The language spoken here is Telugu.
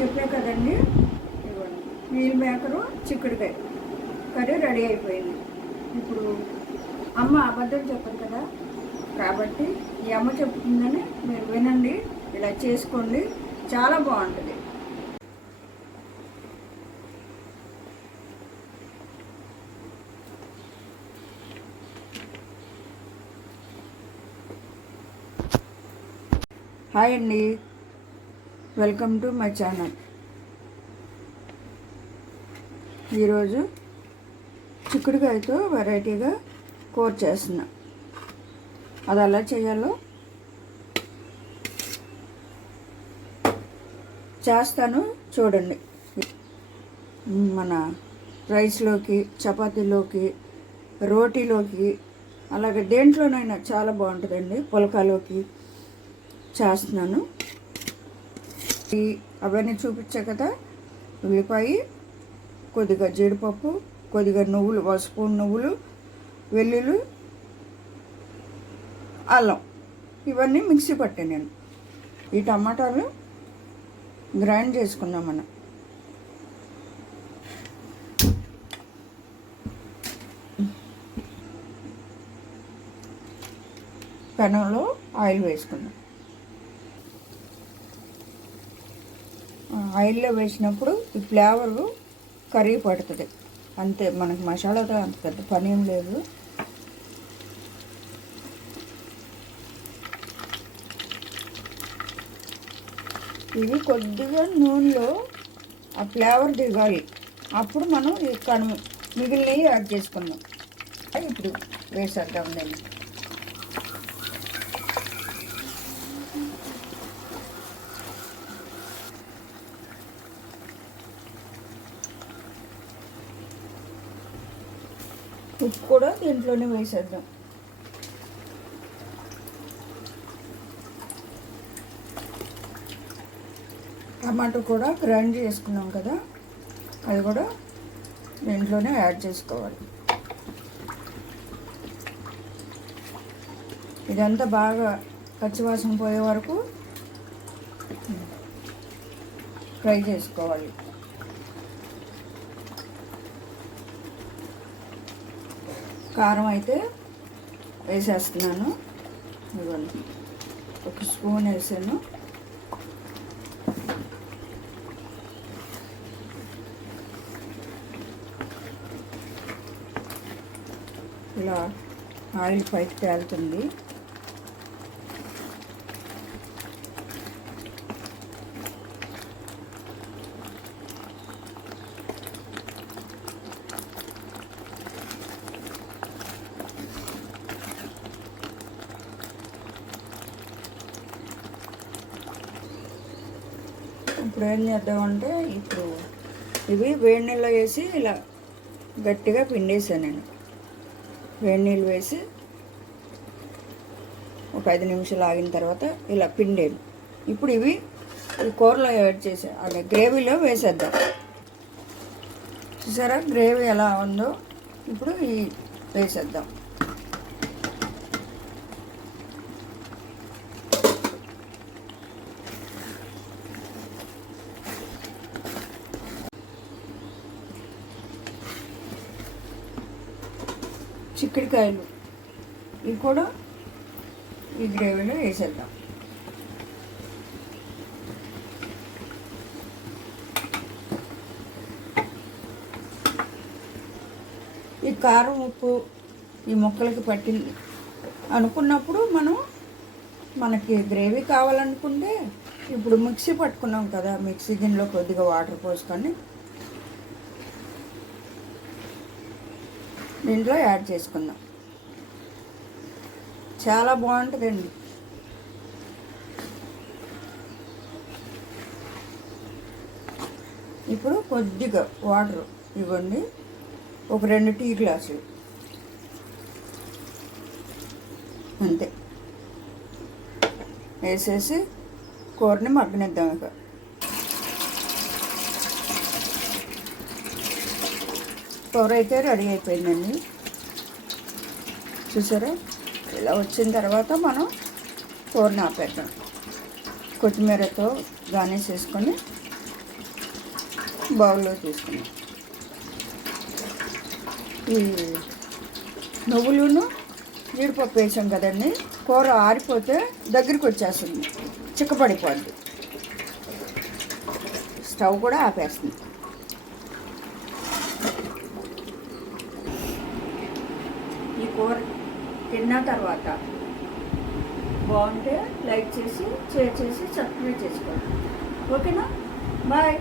చెప్పే కదండి? ఇవ్వండి మీల్ మేకరు చిక్కుడుకాయ కర్రీ రెడీ అయిపోయింది. ఇప్పుడు అమ్మ అబద్ధం చెప్పదు కదా? కాబట్టి ఈ అమ్మ చెప్తుందని మీరు వినండి ఇలా చేసుకోండి. చాలా బాగుంటుంది. హాయ్ అండి. Welcome to my channel. ఈరోజు చిక్కుడుకాయతో వెరైటీగా కూర చేస్తున్నా. అది ఎలా చేయాలో చేస్తాను చూడండి. మన రైస్లోకి చపాతీలోకి రోటీలోకి అలాగే దేంట్లోనైనా చాలా బాగుంటుందండి. పులకాలోకి చేస్తున్నాను. అవన్నీ చూపించా కదా? ఉల్లిపాయ కొద్దిగా జీడిపప్పు కొద్దిగా నువ్వులు ఒక స్పూన్ నువ్వులు వెల్లుల్లి అల్లం. ఇవన్నీ మిక్సీ పట్టాను నేను. ఈ టమాటాలు గ్రైండ్ చేసుకుందాం మనం. పెనంలో ఆయిల్ వేసుకుందాం. ఆయిల్లో వేసినప్పుడు ఈ ఫ్లేవర్ కర్రీ పడుతుంది అంతే మనకి మసాలాతో అంత పెద్ద పని ఏం లేదు. ఇవి కొద్దిగా నూనెలో ఆ ఫ్లేవర్ దిగాలి. అప్పుడు మనం ఈ కను మిగిలినవి యాడ్ చేసుకుందాం. ఇప్పుడు వేసేద్దాం నేను. ఉప్పు కూడా దీంట్లోనే వేసేద్దాం. టమాటో కూడా గ్రైండ్ చేసుకున్నాం కదా అది కూడా దీంట్లోనే యాడ్ చేసుకోవాలి. ఇదంతా బాగా పచ్చివాసన పోయే వరకు ఫ్రై చేసుకోవాలి. కారం అయితే వేసేస్తున్నాను. ఇవ్వండి ఒక స్పూన్ వేసాను. ఇలా ఆయిల్ పైకి తేలుతుంది. ఇప్పుడు ఏం చేద్దామంటే ఇప్పుడు ఇవి వేడి నీళ్ళు వేసి ఇలా గట్టిగా పిండేసాను నేను. వేడి నీళ్ళు వేసి ఒక ఐదు నిమిషాలు ఆగిన తర్వాత ఇలా పిండేను. ఇప్పుడు ఇవి ఈ కూరలో యాడ్ చేసే. అదే గ్రేవీలో వేసేద్దాం. చూసారా గ్రేవీ ఎలా ఉందో? ఇప్పుడు ఈ వేసేద్దాం. చిక్కుడుకాయలు. ఇవి కూడా ఈ గ్రేవీలో వేసేద్దాం. ఈ కారం ఉప్పు ఈ మొక్కలకి పట్టింది అనుకున్నప్పుడు మనం మనకి గ్రేవీ కావాలనుకుంటే ఇప్పుడు మిక్సీ పట్టుకున్నాం కదా మిక్సీ గిన్నెలో కొద్దిగా వాటర్ పోసుకొని దీంట్లో యాడ్ చేసుకుందాం. చాలా బాగుంటుందండి. ఇప్పుడు కొద్దిగా వాటర్ ఇవ్వండి. ఒక రెండు టీ గ్లాసులు. అంతే. వేసేసి కూరని మగ్గనిద్దాం ఇక. కూర అయితే రెడీ అయిపోయిందండి. చూసారా? ఇలా వచ్చిన తర్వాత మనం కూరని ఆపేద్దాం కొత్తిమీరతో గార్నిష్ చేసుకొని బౌల్లో తీసుకున్నాం ఈ నువ్వులును జీడిపప్పు వేసాం కదండి కూర ఆరిపోతే దగ్గరికి వచ్చేస్తుంది. చిక్కపడిపోద్ది. స్టవ్ కూడా ఆపేస్తుంది. ఈ కూర తిన్న తర్వాత బాగుంటే లైక్ చేసి షేర్ చేసి సబ్స్క్రైబ్ చేసుకోండి. ఓకేనా? బాయ్.